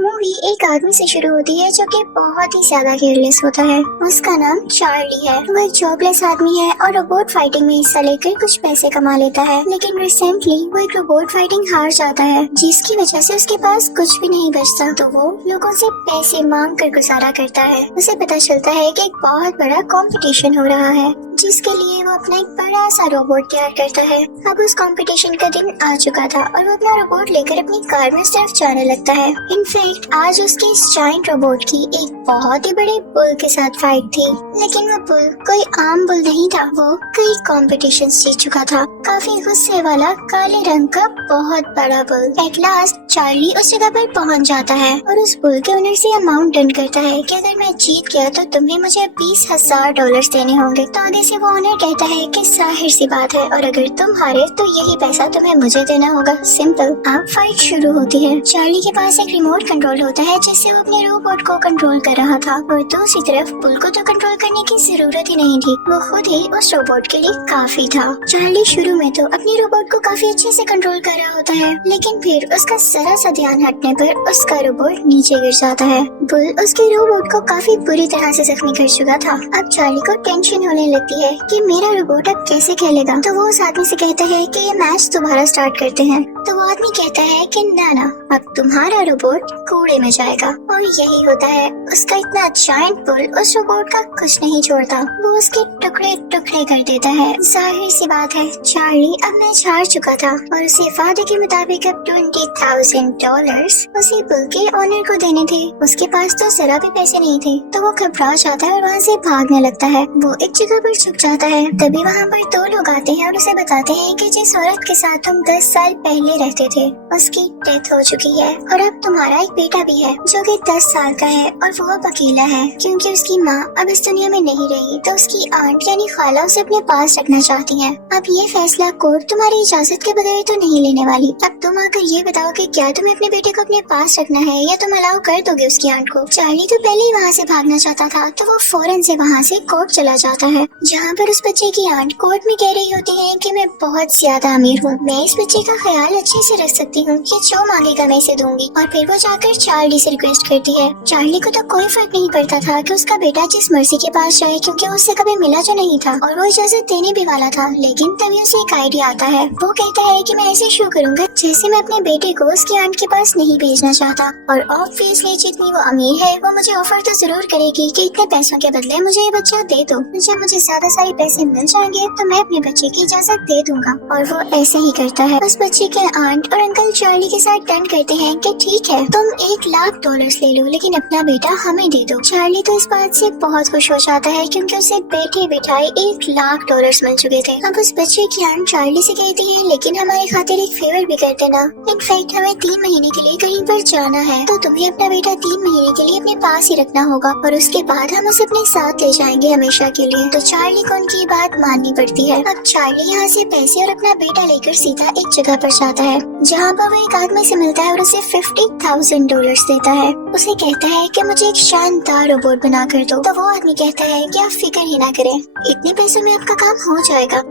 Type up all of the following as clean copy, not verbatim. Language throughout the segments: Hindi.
मूवी एक आदमी से शुरू होती है जो कि बहुत ही ज्यादा केयरलेस होता है। उसका नाम चार्ली है। वो एक जॉबलेस आदमी है और रोबोट फाइटिंग में हिस्सा लेकर कुछ पैसे कमा लेता है, लेकिन रिसेंटली वो एक रोबोट फाइटिंग हार जाता है, जिसकी वजह से उसके पास कुछ भी नहीं बचता। तो वो लोगों से पैसे मांग कर गुजारा करता है। उसे पता चलता है कि एक बहुत बड़ा कंपटीशन हो रहा है, जिसके लिए वो अपना एक बड़ा सा रोबोट तैयार करता है। अब उस कंपटीशन का दिन आ चुका था और वो अपना रोबोट लेकर अपनी कार में सिर्फ जाने लगता है। इनफैक्ट आज उसके इस जायंट रोबोट की एक बहुत ही बड़े बुल के साथ फाइट थी, लेकिन वो बुल कोई आम बुल नहीं था। वो कई कॉम्पिटिशन्स जीत चुका था। काफी गुस्से वाला काले रंग का बहुत बड़ा बुल। एट लास्ट चार्ली उस जगह पर पहुंच जाता है और उस बुल के ओनर से अमाउंट डन करता है कि अगर मैं जीत गया तो तुम्हें मुझे $20,000 देने होंगे। तो आगे से वो ओनर कहता है कि जाहिर सी बात है, और अगर तुम हारे तो यही पैसा तुम्हें मुझे देना होगा। सिंपल। अब फाइट शुरू होती है। चार्ली के पास एक रिमोट कंट्रोल होता है जिससे वो अपने रोबोट को कंट्रोल कर रहा था, और दूसरी तरफ बुल को तो कंट्रोल करने की जरूरत ही नहीं थी। वो खुद ही उस रोबोट के लिए काफी था। चार्ली शुरू में तो अपने रोबोट को काफी अच्छे से कंट्रोल कर रहा होता है, लेकिन फिर उसका जरा सा ध्यान हटने पर उसका रोबोट नीचे गिर जाता है। बुल उसके रोबोट को काफी बुरी तरह से जख्मी कर चुका था। अब चार्ली को टेंशन होने लगती है कि मेरा रोबोट अब कैसे खेलेगा। तो वो उस आदमी से कहता है कि ये मैच दोबारा स्टार्ट करते हैं। तो वो आदमी कहता है कि ना, अब तुम्हारा रोबोट कूड़े में जाएगा। और यही होता है। उसका इतना जायंट बुल उस रोबोट का कुछ नहीं छोड़ता। वो उसके टुकड़े टुकड़े कर देता है। जाहिर सी बात है, चार्ली अब मैच हार चुका था और उसे वादे के मुताबिक अब $20,000 उसी बुल के ओनर को देने थे। उसके पास तो जरा भी पैसे नहीं थे, तो वो घबरा जाता है और वहाँ से भागने लगता है। वो एक जगह पर छुप जाता है। तभी वहाँ पर दो लोग आते हैं और उसे बताते हैं कि जिस औरत के साथ तुम 10 साल पहले रहते थे उसकी डेथ हो चुकी है, और अब तुम्हारा एक बेटा भी है जो कि 10 साल का है, और वो अब अकेला है क्योंकि उसकी माँ अब इस दुनिया में नहीं रही। तो उसकी आंट यानी खाला उसे अपने पास रखना चाहती है। अब ये फैसला कोर्ट तुम्हारी इजाजत के बगैर तो नहीं लेने वाली। अब तुम आकर ये बताओ कि क्या तुम्हें अपने बेटे को अपने पास रखना है या तुम अलाउ कर दोगे उसकी आंट को। चार्ली तो पहले ही वहाँ से भागना चाहता था, तो वो फौरन से वहाँ से कोर्ट चला जाता है, जहाँ पर उस बच्चे की आंट कोर्ट में कह रही होती है कि मैं बहुत ज्यादा अमीर हूँ, मैं इस बच्चे का ख्याल अच्छे से रख सकती हूँ, ये जो मांगेगा मैं इसे दूंगी। और फिर वो जाकर चार्ली से रिक्वेस्ट करती है। चार्ली को तो कोई फर्क नहीं पड़ता था कि उसका बेटा जिस मर्जी के पास जाए, क्योंकि उससे कभी मिला जो नहीं था और वो इजाजत देने भी वाला था। लेकिन तभी उसे एक आइडिया आता है। वो कहता है कि मैं ऐसे शो करूंगा जैसे मैं अपने बेटे को उसकी आंट के पास नहीं भेजना चाहता, और ऑब्वियसली जितनी वो अमीर है वो मुझे ऑफर तो जरूर करेगी कि इतने पैसों के बदले मुझे ये बच्चा दे दो। जब मुझे ज्यादा सारे पैसे मिल जाएंगे तो मैं अपने बच्चे की इजाजत दे दूंगा। और वो ऐसे ही करता है। उस बच्चे के आंट और अंकल चार्ली के साथ डन करते हैं कि ठीक है, तुम $1,00,000 ले लो, लेकिन अपना बेटा हमें दे दो। चार्ली तो इस बात से बहुत खुश हो जाता है क्योंकि उसे बैठे बिठाए $1,00,000 मिल चुके थे। अब उस बच्चे की आंट चार्ली से कहती है, लेकिन हमारे खातिर एक फेवर भी कर देना। इनफैक्ट हमें 3 महीने के लिए कहीं पर जाना है, तो तुम्हें अपना बेटा 3 महीने के लिए अपने पास ही रखना होगा, और उसके बाद हम उसे अपने साथ ले जाएंगे हमेशा के लिए। तो चार्ली को उनकी बात माननी पड़ती है। अब चार्ली यहाँ से पैसे और अपना बेटा लेकर सीधा एक जगह पर जाता है, जहाँ पर वो एक आदमी से मिलता है और उसे $50,000 देता है। उसे कहता है कि मुझे एक शानदार रोबोट बना कर दो। तो वो आदमी कहता है कि आप फिक्र ही ना करें, इतने पैसों में आपका काम हो जाएगा।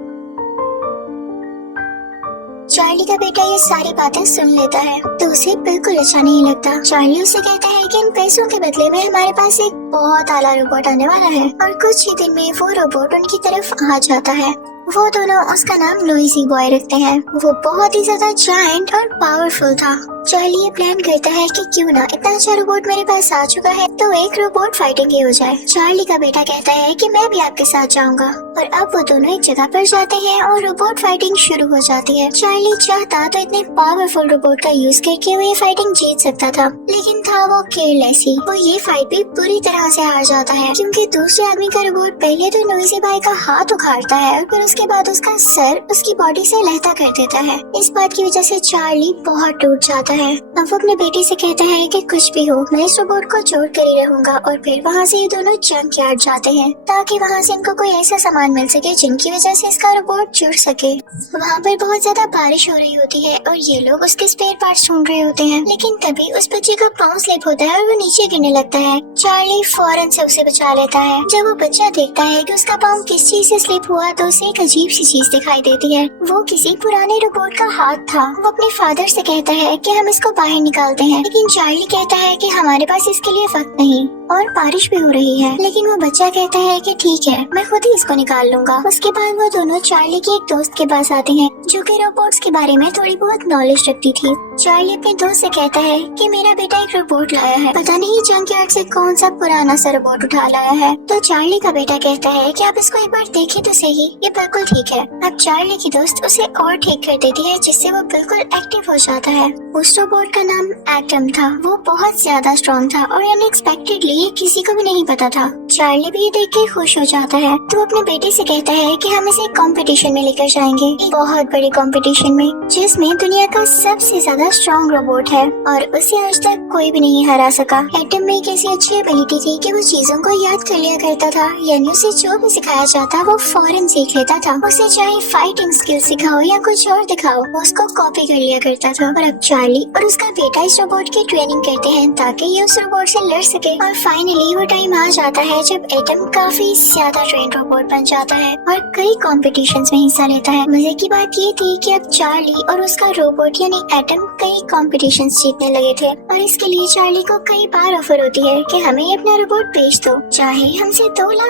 चार्ली का बेटा ये सारी बातें सुन लेता है तो उसे बिल्कुल अच्छा नहीं लगता। चार्ली उससे कहता है कि इन पैसों के बदले में हमारे पास एक बहुत आला रोबोट आने वाला है, और कुछ ही दिन में वो रोबोट उनकी तरफ आ जाता है। वो दोनों उसका नाम नोइजी बॉय रखते हैं। वो बहुत ही ज्यादा जायंट और पावरफुल था। चार्ली ये प्लान करता है कि क्यों ना इतना अच्छा रोबोट मेरे पास आ चुका है तो एक रोबोट फाइटिंग ही हो जाए। चार्ली का बेटा कहता है कि मैं भी आपके साथ जाऊंगा, और अब वो दोनों एक जगह पर जाते हैं और रोबोट फाइटिंग शुरू हो जाती है। चार्ली चाहता तो इतने पावरफुल रोबोट का यूज करके वो ये फाइटिंग जीत सकता था, लेकिन था वो केयरलेस ही। वो ये फाइट भी पूरी तरह से हार जाता है क्योंकि दूसरे आदमी का रोबोट पहले तो नोइजी बॉय का हाथ उखाड़ता है और फिर उसके बाद उसका सर उसकी बॉडी से लहता कर देता है। इस बात की वजह से चार्ली बहुत टूट जाता है। अब वो अपने बेटे से कहता है कि कुछ भी हो मैं इस रोबोट को जोड़ कर ही रहूंगा, और फिर वहाँ से ये दोनों जंक यार्ड जाते हैं ताकि वहाँ से इनको कोई ऐसा सामान मिल सके जिनकी वजह से इसका रोबोट जुड़ सके। वहाँ पर बहुत ज्यादा बारिश हो रही होती है और ये लोग उसके स्पेयर पार्ट्स ढूंढ रहे होते हैं, लेकिन तभी उस बच्चे का पाँव स्लिप होता है और वो नीचे गिरने लगता है। चार्ली फौरन से उसे बचा लेता है। जब वो बच्चा देखता है कि उसका पाँव किस चीज से स्लिप हुआ तो उसे एक अजीब सी चीज दिखाई देती है। वो किसी पुराने रोबोट का हाथ था। वो अपने फादर से कहता है कि हम इसको बाहर निकालते हैं, लेकिन चार्ली कहता है कि हमारे पास इसके लिए वक्त नहीं और बारिश भी हो रही है। लेकिन वो बच्चा कहता है कि ठीक है, मैं खुद ही इसको निकाल लूंगा। उसके बाद वो दोनों चार्ली के एक दोस्त के पास आते हैं जो कि रोबोट्स के बारे में थोड़ी बहुत नॉलेज रखती थी। चार्ली अपने दोस्त से कहता है कि मेरा बेटा एक रोबोट लाया है, पता नहीं जंकयार्ड से कौन सा पुराना सा रोबोट उठा लाया है। तो चार्ली का बेटा कहता है कि आप इसको एक बार देखें तो सही, ये बिल्कुल ठीक है। अब चार्ली की दोस्त उसे और ठीक कर देती है जिससे वो बिल्कुल एक्टिव हो जाता है। उस रोबोट का नाम एटम था। वो बहुत ज्यादा स्ट्रॉन्ग था और अनएक्सपेक्टेडली ये किसी को भी नहीं पता था। चार्ली भी ये देख के खुश हो जाता है तो अपने बेटे से कहता है कि हम इसे कंपटीशन में लेकर जाएंगे, एक बहुत बड़ी कंपटीशन में जिसमें दुनिया का सबसे ज्यादा स्ट्रॉन्ग रोबोट है और उसे आज तक कोई भी नहीं हरा सका। एटम में एक ऐसी अच्छी एबिलिटी थी कि वो चीजों को याद कर लिया करता था, यानी उसे जो भी सिखाया जाता वो फौरन सीख लेता था। उसे चाहे फाइटिंग स्किल सिखाओ या कुछ और दिखाओ, वो उसको कॉपी कर लिया करता था। और अब चार्ली और उसका बेटा इस रोबोट की ट्रेनिंग करते हैं ताकि ये उस रोबोट से लड़ सके। और फाइनली वो टाइम आ जाता है जब एटम काफी ज्यादा ट्रेन रोबोट बन जाता है और कई कॉम्पिटिशन्स में हिस्सा लेता है। मजे की बात ये थी कि अब चार्ली और उसका रोबोट यानी एटम कई कॉम्पिटिशन्स जीतने लगे थे और इसके लिए चार्ली को कई बार ऑफर होती है कि हमें अपना रोबोट बेच दो, चाहे हमसे $2 लाख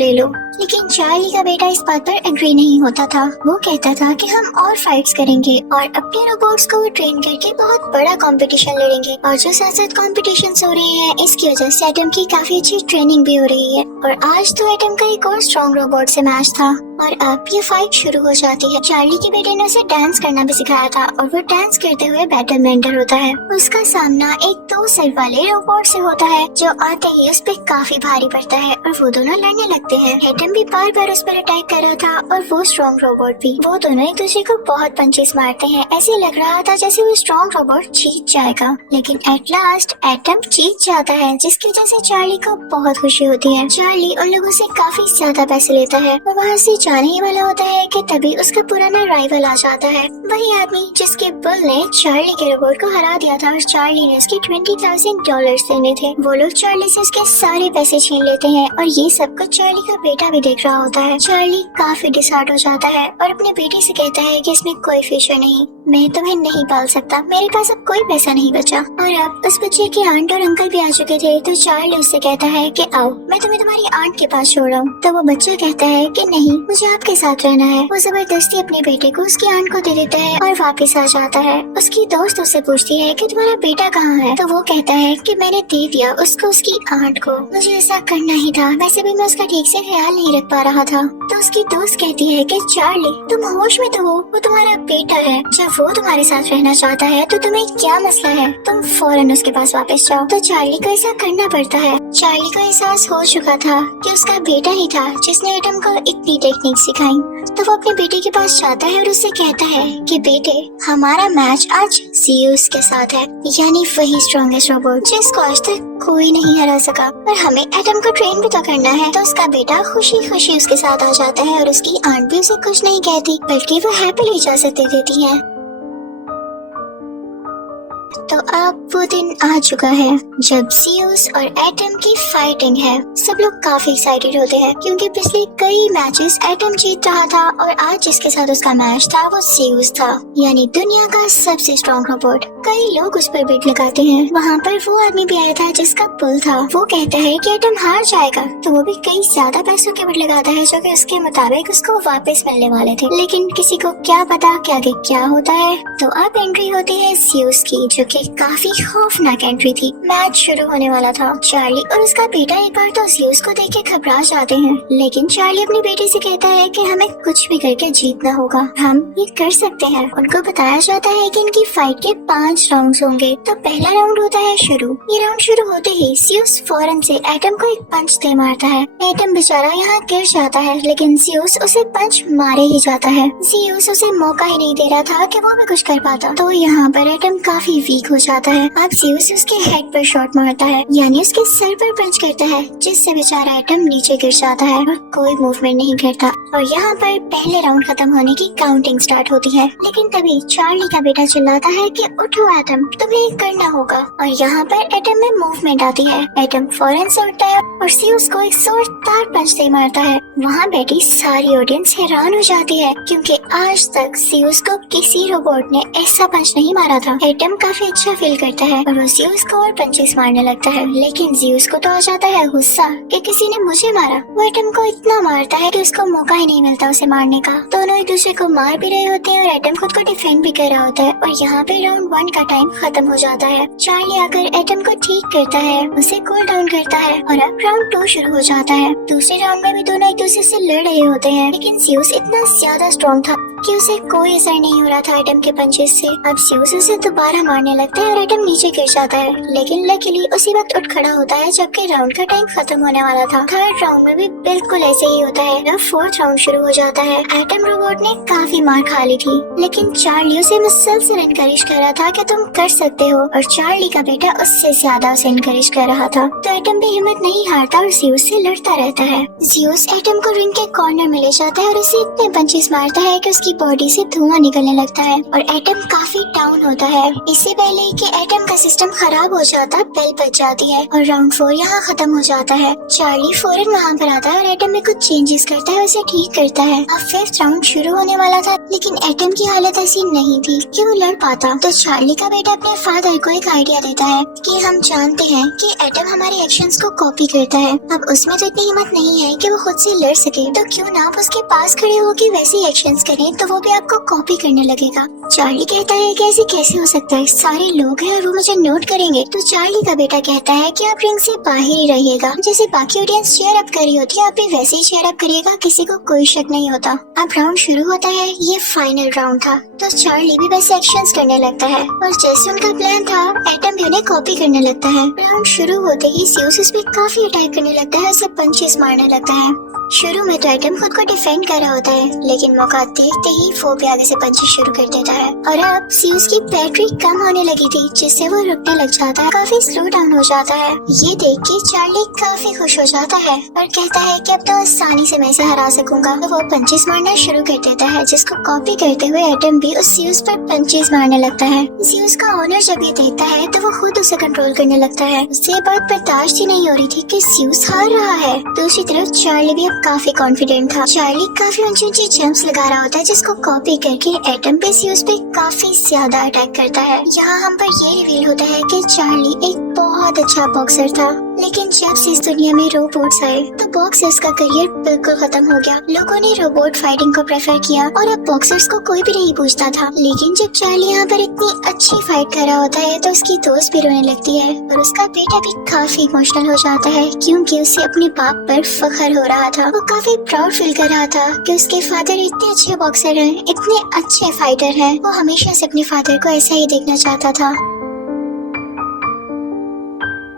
ले लो। लेकिन चार्ली का बेटा इस बात पर एग्री नहीं होता था। वो कहता था कि हम और फाइट्स करेंगे और अपने रोबोट्स को ट्रेन करके बहुत बड़ा कंपटीशन लड़ेंगे। और जो साथ साथ कॉम्पिटिशन्स हो रहे हैं इसकी वजह से एटम की काफी अच्छी ट्रेनिंग भी हो रही है। और आज तो एटम का एक और स्ट्रॉन्ग रोबोट से मैच था और अब ये फाइट शुरू हो जाती है। चार्ली के बेटे ने उसे डांस करना भी सिखाया था और वो डांस करते हुए बैटल में एंटर होता है। उसका सामना एक 2 सिर वाले रोबोट से होता है जो आते ही उस पे काफी भारी पड़ता है और वो दोनों लड़ने लगते हैं। एटम भी बार बार उस पर अटैक कर रहा था और वो स्ट्रॉन्ग रोबोट भी। वो दोनों एक दूसरे को बहुत पंचेस मारते हैं। ऐसे लग रहा था जैसे वो स्ट्रॉन्ग रोबोट जीत जाएगा, लेकिन एट लास्ट एटम जीत जाता है जिसकी वजह से चार्ली को बहुत खुशी होती है। चार्ली उन लोगों से काफी ज्यादा पैसे लेता है। वो वहाँ से जाने ही वाला होता है कि तभी उसका पुराना राइवल आ जाता है, वही आदमी जिसके बुल ने चार्ली के रोबोट को हरा दिया था और चार्ली ने उसके $20,000 देने थे। वो लोग चार्ली से उसके सारे पैसे छीन लेते हैं और ये सब कुछ चार्ली का बेटा भी देख रहा होता है। चार्ली काफी डिसहार्ट हो जाता है और अपने बेटे से कहता है कि इसमें कोई फ्यूचर नहीं, मैं तुम्हें नहीं पाल सकता, मेरे पास अब कोई पैसा नहीं बचा। और अब उस बच्चे के आंट और अंकल भी आ चुके थे तो चार्ली उससे कहता है कि आओ मैं तुम्हें तुम्हारी आंट के पास छोड़ रहा हूँ। तो वो बच्चा कहता है कि नहीं, मुझे आपके साथ रहना है। वो जबरदस्ती अपने बेटे को उसकी आंट को दे देता है और वापस आ जाता है। उसकी दोस्त उससे पूछती है कि तुम्हारा बेटा कहाँ है, तो वो कहता है कि मैंने दे दिया उसको उसकी आंट को, मुझे ऐसा करना ही था, वैसे भी मैं उसका ठीक से ख्याल नहीं रख पा रहा था। तो उसकी दोस्त कहती है कि चार्ली तुम होश में तो हो, वो तुम्हारा बेटा है, जब वो तुम्हारे साथ रहना चाहता है तो तुम्हें क्या मसला है, तुम फौरन उसके पास वापस जाओ। तो चार्ली को ऐसा करना पड़ता है। चार्ली को एहसास हो चुका था कि उसका बेटा ही था जिसने एटम को इतनी टेक्निक सिखाई। तो वो अपने बेटे के पास जाता है और उससे कहता है कि बेटे हमारा मैच आज ज़ीउस के साथ है, यानी वही स्ट्रॉन्गेस्ट रोबोट जिसको आज तक कोई नहीं हरा सका, और हमें एटम को ट्रेन भी तो करना है। तो उसका बेटा खुशी खुशी उसके साथ आ जाता है और उसकी आंट भी उसे कुछ नहीं कहती बल्कि वो हैप्पीली इजाजत दे देती है। तो अब वो दिन आ चुका है जब ज़ीउस और एटम की फाइटिंग है। सब लोग काफी एक्साइटेड होते हैं क्योंकि पिछले कई मैचेस एटम जीत रहा था और आज जिसके साथ उसका मैच था वो ज़ीउस था, यानी दुनिया का सबसे स्ट्रॉन्ग रोबोट। कई लोग उस पर बेट लगाते हैं। वहाँ पर वो आदमी भी आया था जिसका पुल था। वो कहता है कि एटम हार जाएगा, तो वो भी कई ज्यादा पैसों के बेट लगाता है जो कि उसके मुताबिक उसको वापस मिलने वाले थे। लेकिन किसी को क्या पता कि आगे क्या होता है। तो अब एंट्री होती है ज़ीउस की, जो कि काफी खौफनाक एंट्री थी। मैच शुरू होने वाला था। चार्ली और उसका बेटा एक बार तो ज़ीउस को देख के घबरा जाते हैं, लेकिन चार्ली अपने बेटे से कहता है कि हमें कुछ भी करके जीतना होगा, हम ये कर सकते हैं। उनको बताया जाता है कि इनकी फाइट के 5 राउंड्स होंगे। तो पहला राउंड होता है शुरू। ये राउंड शुरू होते ही ज़ीउस फौरन से एटम को एक पंच दे मारता है। एटम बेचारा यहाँ गिर जाता है, लेकिन ज़ीउस उसे पंच मारे ही जाता है। ज़ीउस उसे मौका ही नहीं दे रहा था कि वो भी कुछ कर पाता। तो यहाँ पर एटम काफी वीक हो जाता है। अब ज़ीउस उसके हेड पर शॉट मारता है, यानी उसके सर पर पंच करता है, जिससे बेचारा एटम नीचे गिर जाता है और कोई मूवमेंट नहीं करता। और यहाँ पर पहले राउंड खत्म होने की काउंटिंग स्टार्ट होती है। लेकिन तभी चार्ली का बेटा चिल्लाता है कि उठो एटम, तुम्हें करना होगा। और यहाँ पर एटम में मूवमेंट आती है। एटम फौरन से उठता है और ज़्यूस को एक जोरदार पंच से मारता है। वहाँ बैठी सारी ऑडियंस हैरान हो जाती है क्योंकि आज तक ज़्यूस को किसी रोबोट ने ऐसा पंच नहीं मारा था। एटम काफी अच्छा फील करता है और वो ज़्यूस को और पंचेस मारने लगता है, लेकिन ज़्यूस को तो आ जाता है गुस्सा कि किसी ने मुझे मारा। वो एटम को इतना मारता है कि उसको मौका ही नहीं मिलता उसे मारने का। दोनों एक दूसरे को मार भी रहे होते हैं और एटम खुद को डिफेंड भी कर रहा होता है और यहाँ पे राउंड 1 का टाइम खत्म हो जाता है। चार्ली आकर एटम को ठीक करता है, उसे कूल डाउन करता है और अब राउंड 2 शुरू हो जाता है। दूसरे राउंड में भी दोनों एक दूसरे से लड़ रहे होते हैं, लेकिन ज़्यूस इतना ज्यादा स्ट्रॉन्ग था कि उसे कोई असर नहीं हो रहा था एटम के पंचेस से। अब ज़्यूस उसे दोबारा मारने लगता है और एटम नीचे गिर जाता है, लेकिन लकीली उसी वक्त उठ खड़ा होता है जबकि राउंड का टाइम खत्म होने वाला था। थर्ड राउंड में भी बिल्कुल ऐसे ही होता है। अब फोर्थ राउंड शुरू हो जाता है। एटम रोबोट ने काफी मार खा ली थी, लेकिन चार्ली उसे मुसलसल एनकरेज कर रहा था कि तुम कर सकते हो और चार्ली का बेटा उससे ज्यादा उसे एनकरेज कर रहा था। तो एटम भी हिम्मत नहीं हारता और ज़्यूस से लड़ता रहता है। ज़्यूस एटम को रिंग के कॉर्नर में ले जाता है और उसे इतने पंचेस मारता है कि उसकी बॉडी से धुआं निकलने लगता है और एटम काफी डाउन होता है। इससे पहले कि एटम का सिस्टम खराब हो जाता, बेल बज जाती है और राउंड 4 यहाँ खत्म हो जाता है। चार्ली फौरन वहाँ पर आता है और एटम में कुछ चेंजेस करता है, उसे ठीक करता है। अब 5th राउंड शुरू होने वाला था, लेकिन एटम की हालत ऐसी नहीं थी कि वो लड़ पाता। तो चार्ली का बेटा अपने फादर को एक आइडिया देता है कि हम जानते हैं कि एटम हमारे एक्शंस को कॉपी करता है। अब उसमें तो इतनी हिम्मत नहीं है कि वो खुद से लड़ सके, तो क्यों ना आप उसके पास खड़े होकर वैसे एक्शंस करें तो वो भी आपको कॉपी करने लगेगा। चार्ली कहता है कि ऐसे कैसे हो सकता है, सारे लोग हैं और वो मुझे नोट करेंगे। तो चार्ली का बेटा कहता है कि आप रिंग से बाहर ही रहिएगा, जैसे बाकी ऑडियंस चेयर अप कर रही होती है आप भी वैसे ही चेयर अप करिएगा, किसी को कोई शक नहीं होता। अब राउंड शुरू होता है, ये फाइनल राउंड था, तो चार्ली भी वैसे एक्शंस करने लगता है और जैसे उनका प्लान था एटम भी उन्हें कॉपी करने लगता है। राउंड शुरू होते ही ज़्यूस उस पे काफी अटैक करने लगता है, उसे पंचेस मारने लगता है। शुरू में तो एटम खुद को डिफेंड कर रहा होता है, लेकिन मौका देखते ही वो भी आगे से पंचेस शुरू कर देता है और अब ज़्यूस की बैटरी कम होने लगी थी, जिससे वो रुकने लग जाता है, काफी स्लो डाउन हो जाता है। ये देख के चार्ली काफी खुश हो जाता है और कहता है कि अब तो आसानी से मैं इसे हरा सकूंगा। तो वो पंचेस मारना शुरू कर देता है, जिसको कॉपी करते हुए एटम भी उस ज़्यूस पर पंचेस मारने लगता है। ज़्यूस का ओनर जब ये देखता है तो वो खुद उसे कंट्रोल करने लगता है। उससे ये बात बर्दाश्त ही नहीं हो रही थी कि ज़्यूस हार रहा है। दूसरी तरफ चार्ली भी अब काफी कॉन्फिडेंट था। चार्ली काफी ऊंची ऊंची जंप्स लगा रहा होता है, जिसको कॉपी करके एटम पे ज़्यूस पे काफी ज्यादा अटैक करता है। यहाँ हम पर ये रिवील होता है कि चार्ली एक बहुत अच्छा बॉक्सर था, लेकिन जब से इस दुनिया में रोबोट्स आए तो बॉक्सर्स का करियर बिल्कुल खत्म हो गया। लोगों ने रोबोट फाइटिंग को प्रेफर किया और अब बॉक्सर्स को कोई भी नहीं पूछता था। लेकिन जब चार्ली यहाँ पर इतनी अच्छी फाइट कर रहा होता है तो उसकी दोस्त भी रोने लगती है और उसका बेटा भी काफी इमोशनल हो जाता है, क्योंकि उसे अपने बाप पर फख्र हो रहा था। वो काफी प्राउड फील कर रहा था कि उसके फादर इतने अच्छे बॉक्सर हैं, इतने अच्छे फाइटर हैं। वो हमेशा से अपने फादर को ऐसा ही देखना चाहता था।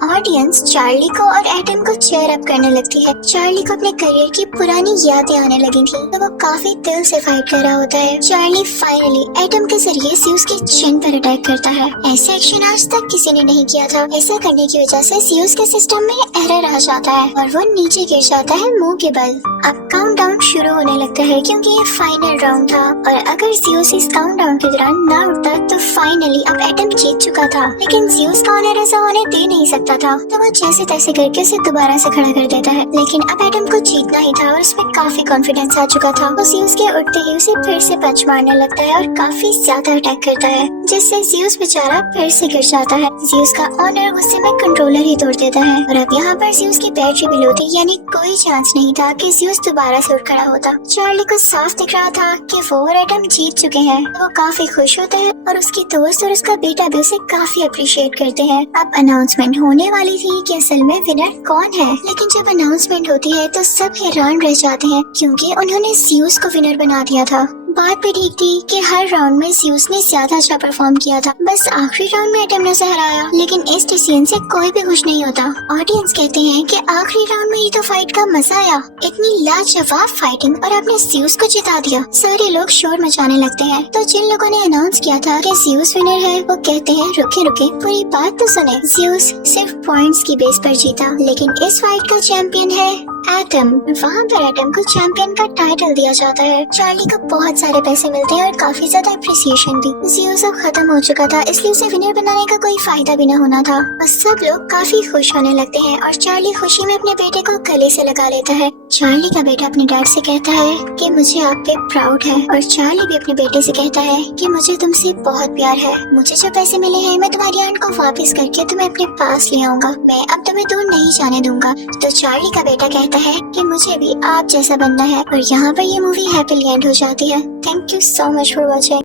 ऑडियंस चार्ली को और एटम को चेयर अप करने लगती है। चार्ली को अपने करियर की पुरानी यादें आने लगी थी, तो वो काफी दिल से फाइट कर रहा होता है। चार्ली फाइनली एटम के जरिए ज़्यूस के चिन पर अटैक करता है। ऐसा एक्शन आज तक किसी ने नहीं किया था। ऐसा करने की वजह से ज़्यूस के सिस्टम में एरर आ जाता है और वो नीचे गिर जाता है मुंह के बल। अब काउंटडाउन शुरू होने लगता है, क्योंकि ये फाइनल राउंड था और अगर ज़्यूस इस काउंटडाउन के दौरान ना उठता तो फाइनली अब एटम जीत चुका था। लेकिन ज़्यूस का ऑनर ऐसा होने दे नहीं सकता था, तो वो जैसे तैसे करके उसे दोबारा से खड़ा कर देता है। लेकिन अब एटम को जीतना ही था और उसमें काफी कॉन्फिडेंस आ चुका था। वो ज़्यूस के उठते ही उसे फिर से पंच मारने लगता है और काफी ज्यादा अटैक करता है, जिससे ज़्यूस बेचारा फिर से गिर जाता है। ज़्यूस का ऑनर गुस्से में कंट्रोलर ही तोड़ देता है और अब यहाँ पर ज़्यूस की बैटरी भी लो थी, यानी कोई चांस नहीं था कि ज़्यूस दोबारा से उठ खड़ा होता। चार्ली को साफ दिख रहा था कि वो और एटम जीत चुके हैं। वो काफी खुश होता है और उसकी दोस्त और उसका बेटा भी उसे काफी अप्रिशिएट करते हैं। अब अनाउंसमेंट होने वाली थी कि असल में विनर कौन है, लेकिन जब अनाउंसमेंट होती है तो सब हैरान रह जाते हैं, क्योंकि उन्होंने ज़्यूस को विनर बना दिया था। बात भी ठीक थी कि हर राउंड में ज़्यूस ने ज्यादा अच्छा परफॉर्म किया था, बस आखिरी राउंड में एटम ने उसे हराया। लेकिन इस डिसीजन से कोई भी खुश नहीं होता। ऑडियंस कहते हैं कि आखिरी राउंड में ही तो फाइट का मजा आया, इतनी लाजवाब फाइटिंग और आपने ज़्यूस को जिता दिया। सारे लोग शोर मचाने लगते हैं। तो जिन लोगों ने अनाउंस किया था कि ज़्यूस विनर है, वो कहते हैं रुके रुके पूरी बात तो सुने। ज़्यूस सिर्फ पॉइंट्स की बेस पर जीता, लेकिन इस फाइट का चैंपियन है एटम। वहाँ पर एटम को चैंपियन का टाइटल दिया जाता है। चार्ली को बहुत सारे पैसे मिलते हैं और काफी ज्यादा अप्रिसिएशन भी। जियो सब खत्म हो चुका था, इसलिए उसे विनर बनाने का कोई फायदा भी न होना था और सब लोग काफी खुश होने लगते हैं और चार्ली खुशी में अपने बेटे को गले से लगा लेता है। चार्ली का बेटा अपने डैड से कहता है कि मुझे आप पे प्राउड है और चार्ली भी अपने बेटे से कहता है कि मुझे तुमसे बहुत प्यार है। मुझे जो पैसे मिले हैं मैं तुम्हारी आंट को वापस करके तुम्हें अपने पास ले आऊंगा। मैं अब तुम्हें दूर नहीं जाने दूंगा। तो चार्ली का बेटा कहता है कि मुझे भी आप जैसा बनना है और यहाँ पर ये मूवी हैप्पीली एंड हो जाती है। Thank you so much for watching.